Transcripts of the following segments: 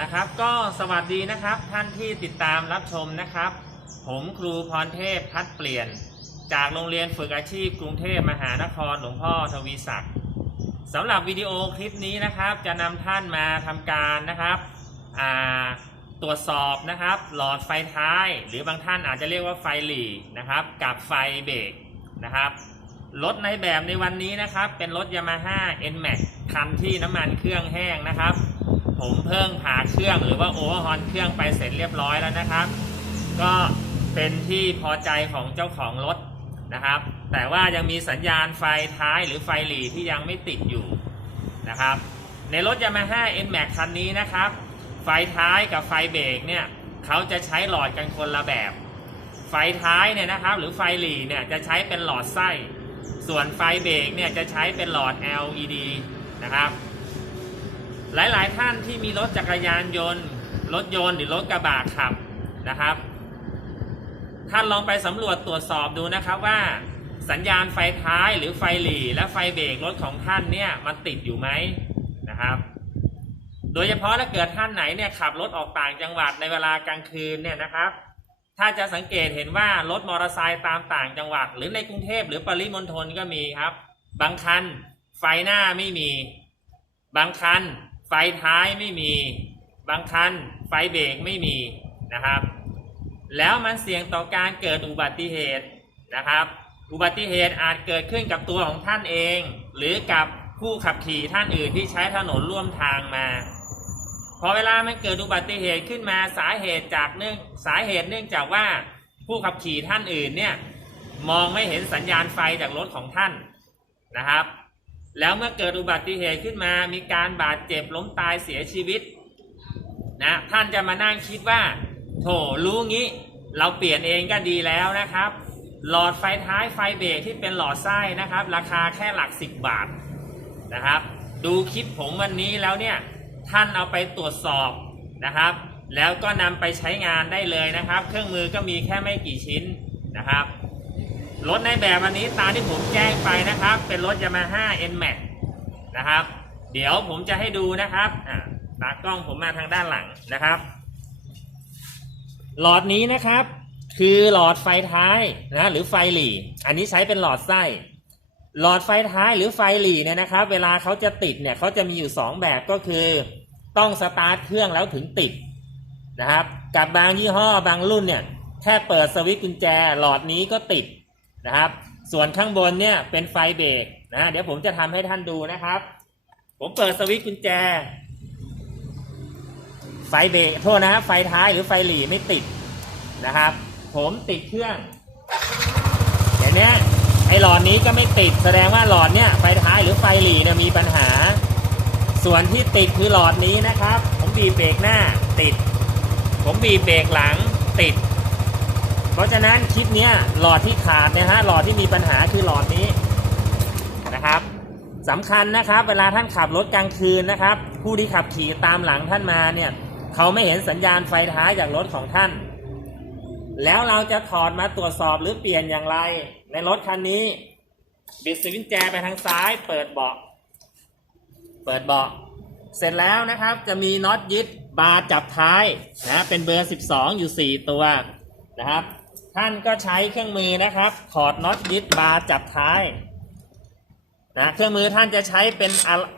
นะครับ ก็สวัสดีนะครับท่านที่ติดตามรับชมนะครับ ผมครูพรเทพพัดเปลี่ยน จากโรงเรียนฝึกอาชีพกรุงเทพมหานครหลวงพ่อทวีศักดิ์สำหรับวิดีโอคลิปนี้นะครับ จะนำท่านมาทำการนะครับตรวจสอบนะครับ หลอดไฟท้าย หรือบางท่านอาจจะเรียกว่าไฟหลีนะครับ กับไฟเบรกนะครับรถในแบบในวันนี้นะครับ เป็นรถ Yamaha NMAX คันที่น้ำมันเครื่องแห้งนะครับ ผมเพิ่งผ่าเครื่องหรือว่าโอเวอร์ฮอนเครื่องไปเสร็จเรียบร้อยแล้วนะครับ ก็เป็นที่พอใจของเจ้าของรถนะครับ แต่ว่ายังมีสัญญาณไฟท้ายหรือไฟหลีที่ยังไม่ติดอยู่นะครับ ในรถ Yamaha NMAX คันนี้นะครับ ไฟท้ายกับไฟเบรกเนี่ยเขาจะใช้หลอดกันคนละแบบ ไฟท้ายเนี่ยนะครับ หรือไฟหลีเนี่ยจะใช้เป็นหลอดไส้ ส่วนไฟเบรกเนี่ยจะใช้เป็นหลอด LED นะครับ หลาย ๆ ท่านที่มีรถจักรยานยนต์ รถยนต์หรือรถกระบะขับนะครับ ท่านลองไปสำรวจตรวจสอบดูนะครับว่า สัญญาณไฟท้ายหรือไฟหลีและไฟเบรกรถของท่านเนี่ยมันติดอยู่ไหมนะครับ โดยเฉพาะถ้าเกิดท่านไหนเนี่ยขับรถออกต่างจังหวัดในเวลากลางคืนเนี่ยนะครับ ถ้าจะสังเกตเห็นว่ารถมอเตอร์ไซค์ตามต่างจังหวัด หรือในกรุงเทพหรือปริมณฑลก็มีครับ บางคันไฟหน้าไม่มี บางคัน ไฟท้ายไม่มี บางคันไฟเบรกไม่มีนะครับ แล้วมันเสี่ยงต่อการเกิดอุบัติเหตุนะครับ อุบัติเหตุอาจเกิดขึ้นกับตัวของท่านเอง หรือกับผู้ขับขี่ท่านอื่นที่ใช้ถนนร่วมทางมาพอเวลามันเกิดอุบัติเหตุขึ้นมาสาเหตุจากเนื่องสาเหตุเนื่องจากว่าผู้ขับขี่ท่านอื่นเนี่ยมองไม่เห็นสัญญาณไฟจากรถของท่านนะครับ แล้วเมื่อเกิดอุบัติเหตุขึ้นมา มีการบาดเจ็บล้มตายเสียชีวิตนะท่านจะมานั่งคิดว่า โถรู้งี้ เราเปลี่ยนเองก็ดีแล้วนะครับ หลอดไฟท้ายไฟเบรกที่เป็นหลอดไส้นะครับ ราคาแค่หลักสิบบาทนะครับ ดูคลิปผมวันนี้แล้วเนี่ยท่านเอาไปตรวจสอบนะครับ แล้วก็นำไปใช้งานได้เลยนะครับ เครื่องมือก็มีแค่ไม่กี่ชิ้นนะครับ รถในแบบวันนี้ตามที่ผมแจ้งไปนะครับ เป็นรถ Yamaha NMAX นะครับ เดี๋ยวผมจะให้ดูนะครับตากล้องผมมาทางด้านหลังนะครับ หลอดนี้นะครับ คือหลอดไฟท้ายนะหรือไฟหลีอันนี้ใช้เป็นหลอดไส้ หลอดไฟท้ายหรือไฟหลีเนี่ยนะครับ เวลาเขาจะติดเนี่ยเขาจะมีอยู่ 2 แบบก็คือต้องสตาร์ทเครื่องแล้วถึงติดนะครับ กับบางยี่ห้อบางรุ่นเนี่ยแค่เปิดสวิตช์กุญแจ หลอดนี้ก็ติด นะครับ ส่วนข้างบนเนี่ยเป็นไฟเบรกนะเดี๋ยวผมจะทำให้ท่านดูนะครับ ผมเปิดสวิตช์กุญแจ ไฟเบรกโทษนะครับไฟท้ายหรือไฟหลีไม่ติดนะครับ ผมติดเครื่องเดี๋ยวนี้ไอหลอดนี้ก็ไม่ติดแสดงว่าหลอดเนี่ยไฟท้ายหรือไฟหลีเนี่ยมีปัญหา ส่วนที่ติดคือหลอดนี้นะครับ ผมบีบเบรกหน้าติด ผมบีบเบรกหลังติด เพราะฉะนั้นคลิปนี้หลอดที่ขาดนะฮะหลอดที่มีปัญหาคือหลอดนี้นะครับสำคัญนะครับ เวลาท่านขับรถกลางคืนนะครับ ผู้ที่ขับขี่ตามหลังท่านมาเนี่ยเขาไม่เห็นสัญญาณไฟท้ายจากรถของท่าน แล้วเราจะถอดมาตรวจสอบหรือเปลี่ยนอย่างไร ในรถคันนี้บิดสวิตช์แจไปทางซ้าย เปิดเบาะเปิดเบาะเสร็จแล้วนะครับจะมีน็อตยึดบาร์จับท้ายนะเป็นเบอร์ 12 อยู่ 4 ตัวนะครับ ท่านก็ใช้เครื่องมือนะครับถอดน็อตยึดบาร์จับท้ายนะเครื่องมือท่านจะใช้เป็น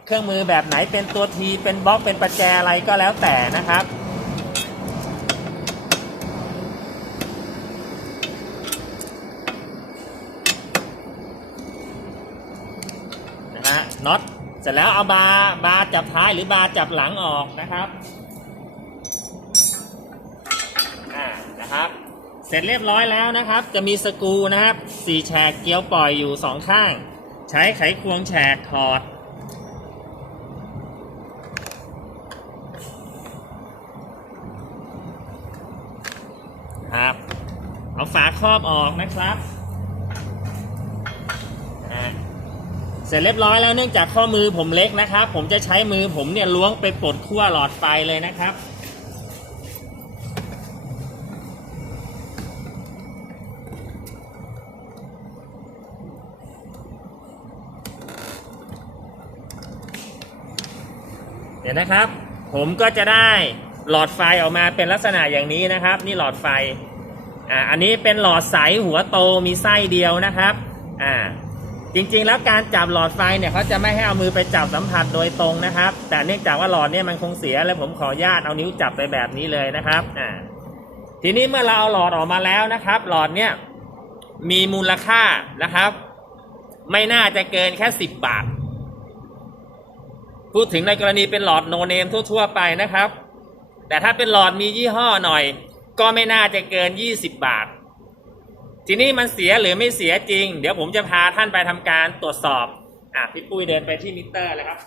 เครื่องมือแบบไหนเป็นตัวทีเป็นบล็อกเป็นประแจอะไรก็แล้วแต่นะครับนะฮะน็อตเสร็จแล้วเอาบาร์บาร์จับท้ายหรือบาร์จับหลังออกนะครับอ่านะครับ เส ร็จเรียบร้อยแล้วนะครับ จะมีสกูนะครับสี่แฉกเกลียวปล่อยอยู่สองข้าง ใช้ไขควงแฉกถอด ครับ เอาฝาครอบออกนะครับเสร็จเรียบร้อยแล้วเนื่องจากข้อมือผมเล็กนะครับ ผมจะใช้มือผมเนี่ยล้วงไปปลดขั้วหลอดไฟเลยนะครับ เดี๋ยวนะครับ ผมก็จะได้หลอดไฟออกมาเป็นลักษณะอย่างนี้นะครับ นี่หลอดไฟอ่าอันนี้เป็นหลอดใสหัวโตมีไส้เดียวนะครับอ่าจริงๆ แล้วการจับหลอดไฟเนี่ยเขาจะไม่ให้เอามือไปจับสัมผัสโดยตรงนะครับ แต่เนื่องจากว่าหลอดเนี่ยมันคงเสียแล้วผมขออนุญาตเอานิ้วจับไปแบบนี้เลยนะครับอ่าทีนี้เมื่อเราเอาหลอดออกมาแล้วนะครับ หลอดเนี่ยมีมูลค่านะครับ ไม่น่าจะเกินแค่สิบบาท พูดถึงในกรณีเป็นหลอดโนเนมทั่ว ๆ ไปนะครับ แต่ถ้าเป็นหลอดมียี่ห้อหน่อย ก็ไม่น่าจะเกิน 20 บาท ทีนี้มันเสียหรือไม่เสียจริง เดี๋ยวผมจะพาท่านไปทำการตรวจสอบ อะพี่ปุ้ยเดินไปที่มิเตอร์เลยครับ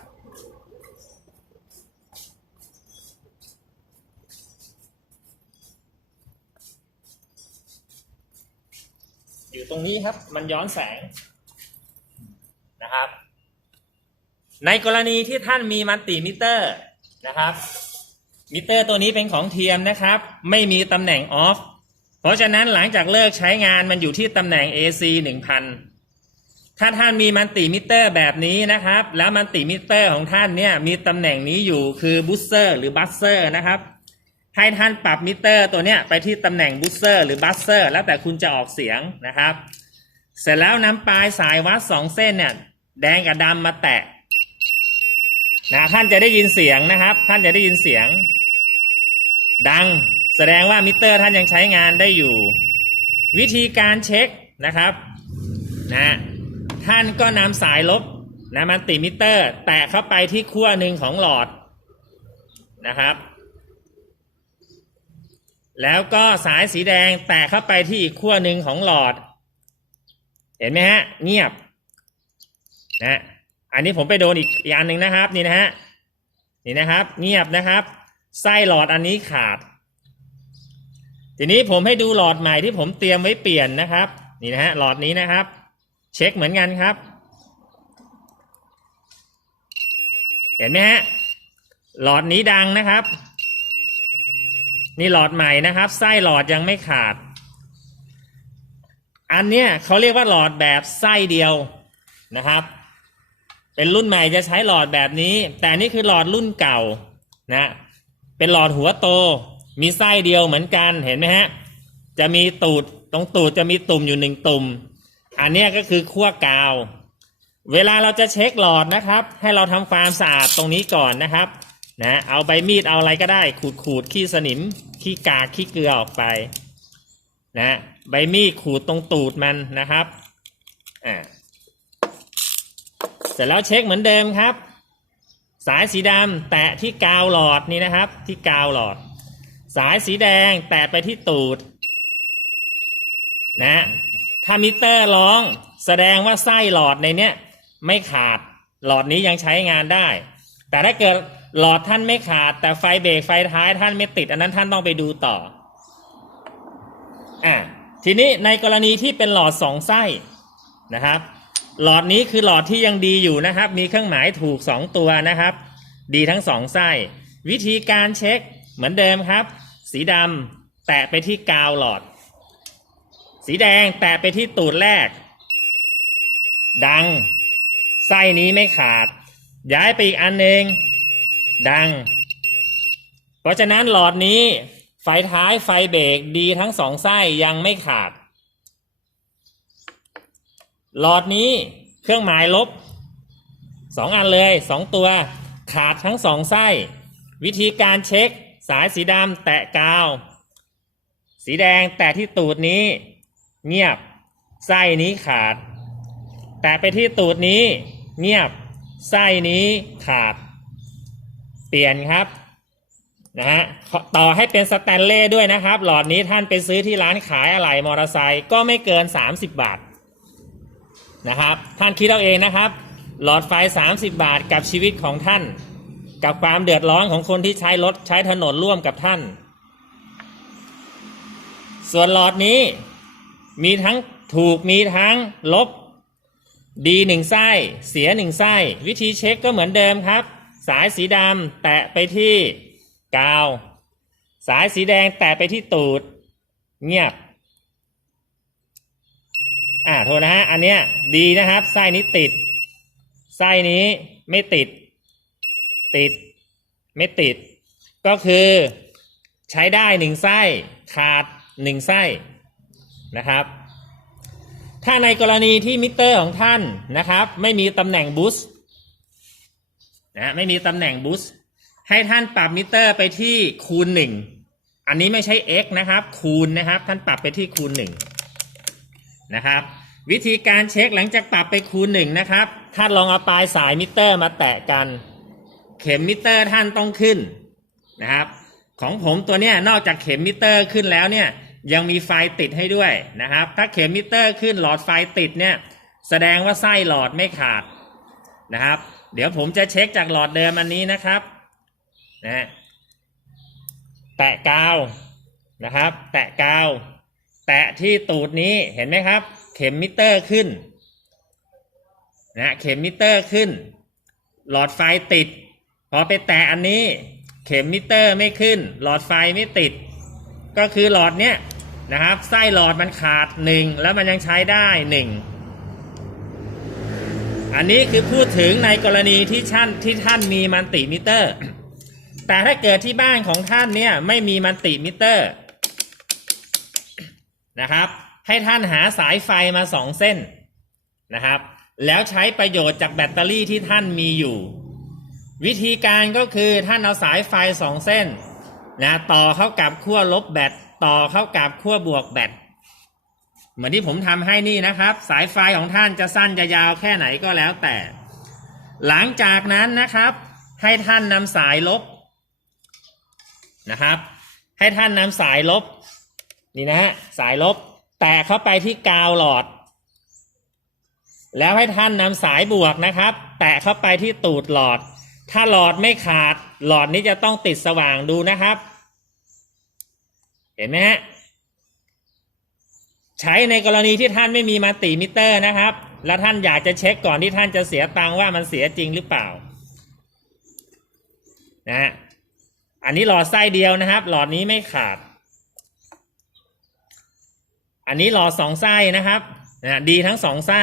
อยู่ตรงนี้ครับ มันย้อนแสงนะครับ ในกรณีที่ท่านมีมัลติมิเตอร์นะครับ มิเตอร์ตัวนี้เป็นของเทียมนะครับ ไม่มีตำแหน่งออฟเพราะฉะนั้นหลังจากเลิกใช้งานมันอยู่ที่ตำแหน่ง AC 1000 ถ้าท่านมีมัลติมิเตอร์แบบนี้นะครับ แล้วมัลติมิเตอร์ของท่านเนี่ยมีตำแหน่งนี้อยู่คือบูสเซอร์หรือบัสเซอร์นะครับให้ท่านปรับมิเตอร์ตัวเนี้ยไปที่ตำแหน่งบูสเซอร์หรือบัสเซอร์แล้วแต่คุณจะออกเสียงนะครับ เสร็จแล้วนำปลายสายวัดสองเส้นเนี่ยแดงกับดำมาแตะ นะท่านจะได้ยินเสียงนะครับ ท่านจะได้ยินเสียง ดังแสดงว่ามิเตอร์ท่านยังใช้งานได้อยู่ วิธีการเช็คนะครับนะท่านก็นำสายลบนะมันติมิเตอร์ แตะเข้าไปที่ขั้วหนึ่งของหลอดนะครับ แล้วก็สายสีแดงแตะเข้าไปที่อีกขั้วหนึ่งของหลอด เห็นไหมฮะ เงียบนะ อันนี้ผมไปโดนอีกอีกอันหนึ่งนะครับนี่นะฮะนี่นะครับ เงียบนะครับ ไส้หลอดอันนี้ขาด ทีนี้ผมให้ดูหลอดใหม่ที่ผมเตรียมไว้เปลี่ยนนะครับ นี่นะฮะหลอดนี้นะครับ เช็คเหมือนกันครับ เห็นไหมฮะหลอดนี้ดังนะครับ นี่หลอดใหม่นะครับไส้หลอดยังไม่ขาด อันเนี้ยเขาเรียกว่าหลอดแบบไส้เดียวนะครับ เป็นรุ่นใหม่จะใช้หลอดแบบนี้ แต่นี่คือหลอดรุ่นเก่านะเป็นหลอดหัวโต มีไส้เดียวเหมือนกันเห็นไหมฮะ จะมีตูดตรงตูดจะมีตุ่มอยู่หนึ่งตุ่ม อันนี้ก็คือขั้วกาว เวลาเราจะเช็คหลอดนะครับ ให้เราทำความสะอาดตรงนี้ก่อนนะครับนะเอาใบมีดเอาอะไรก็ได้ ขูดขูดขี้สนิมขี้กากขี้เกลือออกไปนะใบมีดขูดตรงตูดมันนะครับอ่า สร็จแล้วเช็คเหมือนเดิมครับ สายสีดำแตะที่กาวหลอดนี่นะครับ ที่กาวหลอด สายสีแดงแตะไปที่ตูดนะถ้ามิเตอร์ร้องแสดงว่าไส้หลอดในเนี้ยไม่ขาดหลอดนี้ยังใช้งานได้ แต่ถ้าเกิดหลอดท่านไม่ขาด แต่ไฟเบรกไฟท้ายท่านไม่ติด อันนั้นท่านต้องไปดูต่ออะทีนี้ในกรณีที่เป็นหลอดสองไส้นะครับ หลอดนี้คือหลอดที่ยังดีอยู่นะครับ มีเครื่องหมายถูกสองตัวนะครับ ดีทั้งสองไส้ วิธีการเช็คเหมือนเดิมครับ สีดำแตะไปที่กาวหลอด สีแดงแตะไปที่ตูดแรก ดัง ไส้นี้ไม่ขาด ย้ายไปอีกอันหนึ่งดัง เพราะฉะนั้นหลอดนี้ไฟท้ายไฟเบรกดีทั้งสองไส้ยังไม่ขาด หลอดนี้เครื่องหมายลบสองอันเลยสองตัว ขาดทั้งสองไส้ วิธีการเช็คสายสีดำแตะกาว สีแดงแตะที่ตูดนี้ เงียบไส้นี้ขาด แตะไปที่ตูดนี้ เงียบไส้นี้ขาด เปลี่ยนครับนะฮะต่อให้เป็นสแตนเล่ด้วยนะครับ หลอดนี้ท่านไปซื้อที่ร้านขายอะไหล่มอเตอร์ไซค์ก็ไม่เกิน 30 บาท นะครับ ท่านคิดเอาเองนะครับ หลอดไฟ 30 บาทกับชีวิตของท่าน กับความเดือดร้อนของคนที่ใช้รถใช้ถนนร่วมกับท่าน ส่วนหลอดนี้มีทั้งถูกมีทั้งลบดีหนึ่งไส้เสียหนึ่งไส้วิธีเช็คก็เหมือนเดิมครับ สายสีดำแตะไปที่กาว สายสีแดงแตะไปที่ตูด เงียบ อ่าโทษนะฮะอันเนี้ยดีนะครับไส้นี้ติดไส้นี้ไม่ติด ติด ไม่ติด ก็คือใช้ได้หนึ่งไส้ขาดหนึ่งไส้นะครับ ถ้าในกรณีที่มิเตอร์ของท่านนะครับ ไม่มีตำแหน่งบูสต์นะไม่มีตำแหน่งบูสต์ให้ท่านปรับมิเตอร์ไปที่คูณหนึ่งอันนี้ไม่ใช่ x นะครับ คูณนะครับ ท่านปรับไปที่คูณหนึ่ง นะครับ วิธีการเช็คหลังจากปรับไปคูณหนึ่งนะครับท่านลองเอาปลายสายมิเตอร์มาแตะกัน เข็มมิเตอร์ท่านต้องขึ้นนะครับ ของผมตัวเนี้ยนอกจากเข็มมิเตอร์ขึ้นแล้วเนี่ยยังมีไฟติดให้ด้วยนะครับ ถ้าเข็มมิเตอร์ขึ้นหลอดไฟติดเนี่ยแสดงว่าไส้หลอดไม่ขาดนะครับ เดี๋ยวผมจะเช็คจากหลอดเดิมอันนี้นะครับนะแตะกาวนะครับ แตะกาว แตะที่ตูดนี้เห็นไหมครับ เข็มมิเตอร์ขึ้นนะเข็มมิเตอร์ขึ้น หลอดไฟติด พอไปแตะอันนี้ เข็มมิเตอร์ไม่ขึ้น หลอดไฟไม่ติด ก็คือหลอดเนี้ยนะครับไส้หลอดมันขาดหนึ่งแล้วมันยังใช้ได้หนึ่งอันนี้คือพูดถึงในกรณีที่ท่านที่ท่านมีมันติมิเตอร์ แต่ถ้าเกิดที่บ้านของท่านเนี่ยไม่มีมันติมิเตอร์ นะครับ ให้ท่านหาสายไฟมาสองเส้นนะครับ แล้วใช้ประโยชน์จากแบตเตอรี่ที่ท่านมีอยู่ วิธีการก็คือท่านเอาสายไฟสองเส้นนะต่อเข้ากับขั้วลบแบตต่อเข้ากับขั้วบวกแบตเหมือนที่ผมทำให้นี่นะครับ สายไฟของท่านจะสั้นจะยาวแค่ไหนก็แล้วแต่ หลังจากนั้นนะครับ ให้ท่านนำสายลบนะครับ ให้ท่านนำสายลบ นี่นะฮะสายลบ แตะเข้าไปที่กาวหลอด แล้วให้ท่านนำสายบวกนะครับ แตะเข้าไปที่ตูดหลอด ถ้าหลอดไม่ขาด หลอดนี้จะต้องติดสว่างดูนะครับ เห็นไหมฮะใช้ในกรณีที่ท่านไม่มีมัลติมิเตอร์นะครับ แล้วท่านอยากจะเช็คก่อนที่ท่านจะเสียตังค์ว่ามันเสียจริงหรือเปล่านะฮะอันนี้หลอดไส้เดียวนะครับ หลอดนี้ไม่ขาด อันนี้หลอดสองไส้นะครับนะดีทั้งสองไส้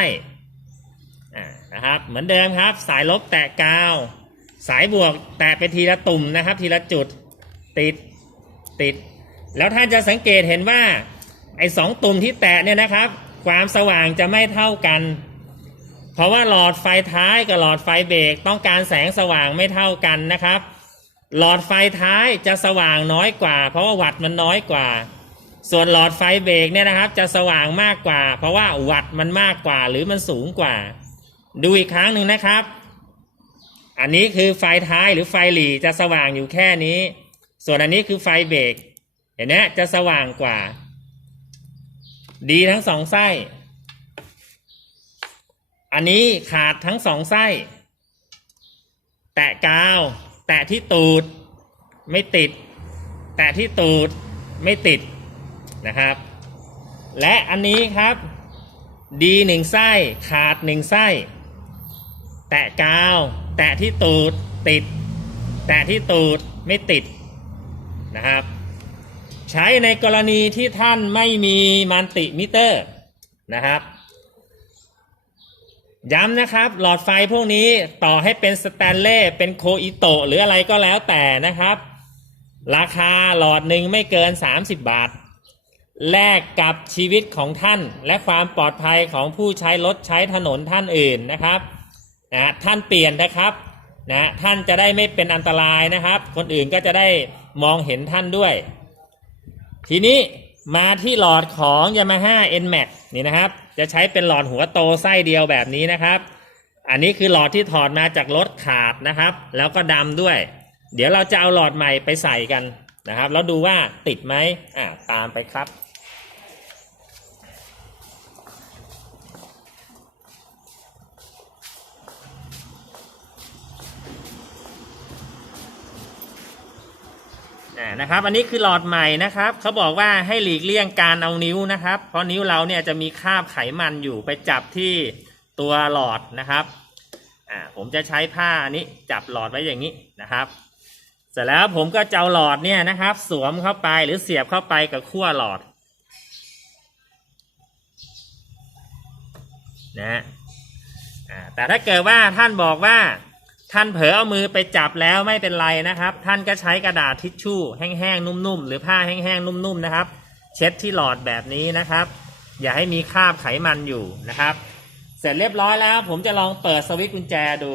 นะครับ เหมือนเดิมครับ สายลบแตะกาว สายบวกแตะไปทีละตุ่มนะครับ ทีละจุดติดติด แล้วท่านจะสังเกตเห็นว่าไอ้สองตุ่มที่แตะเนี่ยนะครับ ความสว่างจะไม่เท่ากัน เพราะว่าหลอดไฟท้ายกับหลอดไฟเบรกต้องการแสงสว่างไม่เท่ากันนะครับ หลอดไฟท้ายจะสว่างน้อยกว่า เพราะว่าวัตต์มันน้อยกว่า ส่วนหลอดไฟเบรกเนี่ยนะครับ จะสว่างมากกว่า เพราะว่าวัตต์มันมากกว่าหรือมันสูงกว่า ดูอีกครั้งหนึ่งนะครับ อันนี้คือไฟท้ายหรือไฟหลีจะสว่างอยู่แค่นี้ ส่วนอันนี้คือไฟเบรกเห็นไหมจะสว่างกว่า ดีทั้งสองไส้ อันนี้ขาดทั้งสองไส้ แตะกาว แตะที่ตูด ไม่ติด แตะที่ตูด ไม่ติด นะครับ และอันนี้ครับ ดีหนึ่งไส้ขาดหนึ่งไส้ แตะกาว แตะที่ตูดติด แตะที่ตูดไม่ติดนะครับ ใช้ในกรณีที่ท่านไม่มีมันติมิเตอร์นะครับย้ำนะครับ หลอดไฟพวกนี้ต่อให้เป็นสแตนเล่เป็นโคอิโตะหรืออะไรก็แล้วแต่นะครับ ราคาหลอดหนึ่งไม่เกิน 30 บาท แลกกับชีวิตของท่าน และความปลอดภัยของผู้ใช้รถใช้ถนนท่านอื่นนะครับนะท่านเปลี่ยนนะครับนะท่านจะได้ไม่เป็นอันตรายนะครับ คนอื่นก็จะได้มองเห็นท่านด้วย ทีนี้มาที่หลอดของ Yamaha NMAX นี่นะครับ จะใช้เป็นหลอดหัวโตไส้เดียวแบบนี้นะครับ อันนี้คือหลอดที่ถอดมาจากรถขาดนะครับ แล้วก็ดำด้วย เดี๋ยวเราจะเอาหลอดใหม่ไปใส่กันนะครับ แล้วดูว่าติดไหมอ่าตามไปครับ นะครับ อันนี้คือหลอดใหม่นะครับเขาบอกว่าให้หลีกเลี่ยงการเอานิ้วนะครับ เพราะนิ้วเราเนี่ยจะมีคราบไขมันอยู่ไปจับที่ตัวหลอดนะครับอ่าผมจะใช้ผ้าอันนี้จับหลอดไว้อย่างนี้นะครับเสร็จแล้วผมก็จะเอาหลอดเนี่ยนะครับ สวมเข้าไปหรือเสียบเข้าไปกับขั้วหลอดนะแต่ถ้าเกิดว่าท่านบอกว่า ท่านเผลอเอามือไปจับแล้วไม่เป็นไรนะครับ ท่านก็ใช้กระดาษทิชชู่แห้งๆนุ่มๆหรือผ้าแห้งๆนุ่มๆนะครับ เช็ดที่หลอดแบบนี้นะครับ อย่าให้มีคราบไขมันอยู่นะครับ เสร็จเรียบร้อยแล้ว ผมจะลองเปิดสวิตช์กุญแจดู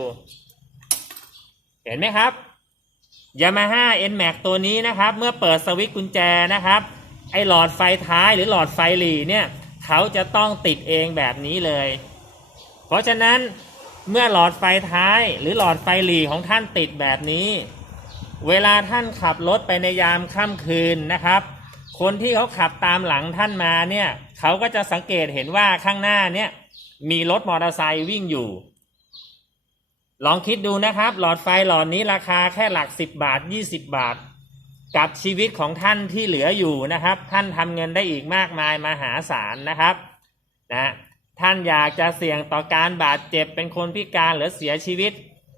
เห็นไหมครับ Yamaha N Max ตัวนี้นะครับ เมื่อเปิดสวิตช์กุญแจนะครับ ไอหลอดไฟท้ายหรือหลอดไฟหลีเนี่ย เขาจะต้องติดเองแบบนี้เลย เพราะฉะนั้น เมื่อหลอดไฟท้ายหรือหลอดไฟหลีของท่านติดแบบนี้ เวลาท่านขับรถไปในยามค่ำคืนนะครับ คนที่เขาขับตามหลังท่านมาเนี่ยเขาก็จะสังเกตเห็นว่าข้างหน้าเนี่ยมีรถมอเตอร์ไซค์วิ่งอยู่ ลองคิดดูนะครับ หลอดไฟหลอดนี้ราคาแค่หลักสิบบาทยี่สิบบาท กับชีวิตของท่านที่เหลืออยู่นะครับ ท่านทำเงินได้อีกมากมายมหาศาลนะครับนะ ท่านอยากจะเสี่ยงต่อการบาดเจ็บเป็นคนพิการหรือเสียชีวิต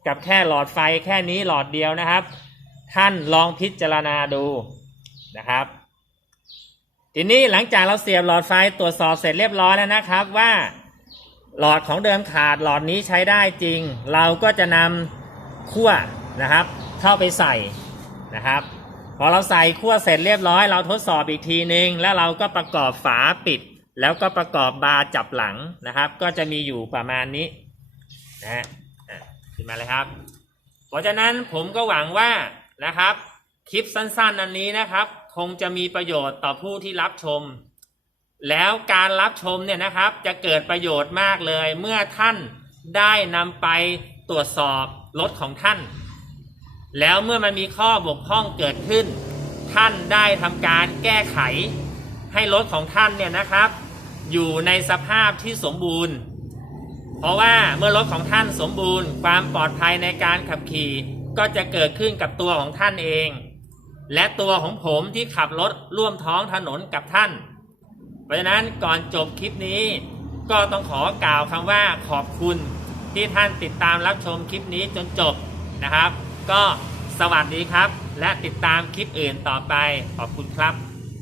กับแค่หลอดไฟแค่นี้หลอดเดียวนะครับ ท่านลองพิจารณาดูนะครับ ทีนี้หลังจากเราเสียบหลอดไฟตรวจสอบเสร็จเรียบร้อยแล้วนะครับว่าหลอดของเดิมขาดหลอดนี้ใช้ได้จริง เราก็จะนำขั้วนะครับ เข้าไปใส่นะครับพอเราใส่ขั้วเสร็จเรียบร้อย เราทดสอบอีกทีนึง แล้วเราก็ประกอบฝาปิด แล้วก็ประกอบบาร์จับหลังนะครับ ก็จะมีอยู่ประมาณนี้นะฮะอะขึ้นมาเลยครับ เพราะฉะนั้นผมก็หวังว่านะครับ คลิปสั้นๆอันนี้นะครับ คงจะมีประโยชน์ต่อผู้ที่รับชม แล้วการรับชมเนี่ยนะครับ จะเกิดประโยชน์มากเลย เมื่อท่านได้นำไปตรวจสอบรถของท่าน แล้วเมื่อมันมีข้อบกพร่องเกิดขึ้น ท่านได้ทำการแก้ไขให้รถของท่านเนี่ยนะครับ อยู่ในสภาพที่สมบูรณ์ เพราะว่าเมื่อรถของท่านสมบูรณ์ ความปลอดภัยในการขับขี่ก็จะเกิดขึ้นกับตัวของท่านเอง และตัวของผมที่ขับรถร่วมท้องถนนกับท่าน เพราะฉะนั้นก่อนจบคลิปนี้ ก็ต้องขอกล่าวคำว่าขอบคุณที่ท่านติดตามรับชมคลิปนี้จนจบนะครับ ก็สวัสดีครับ และติดตามคลิปอื่นต่อไปขอบคุณครับ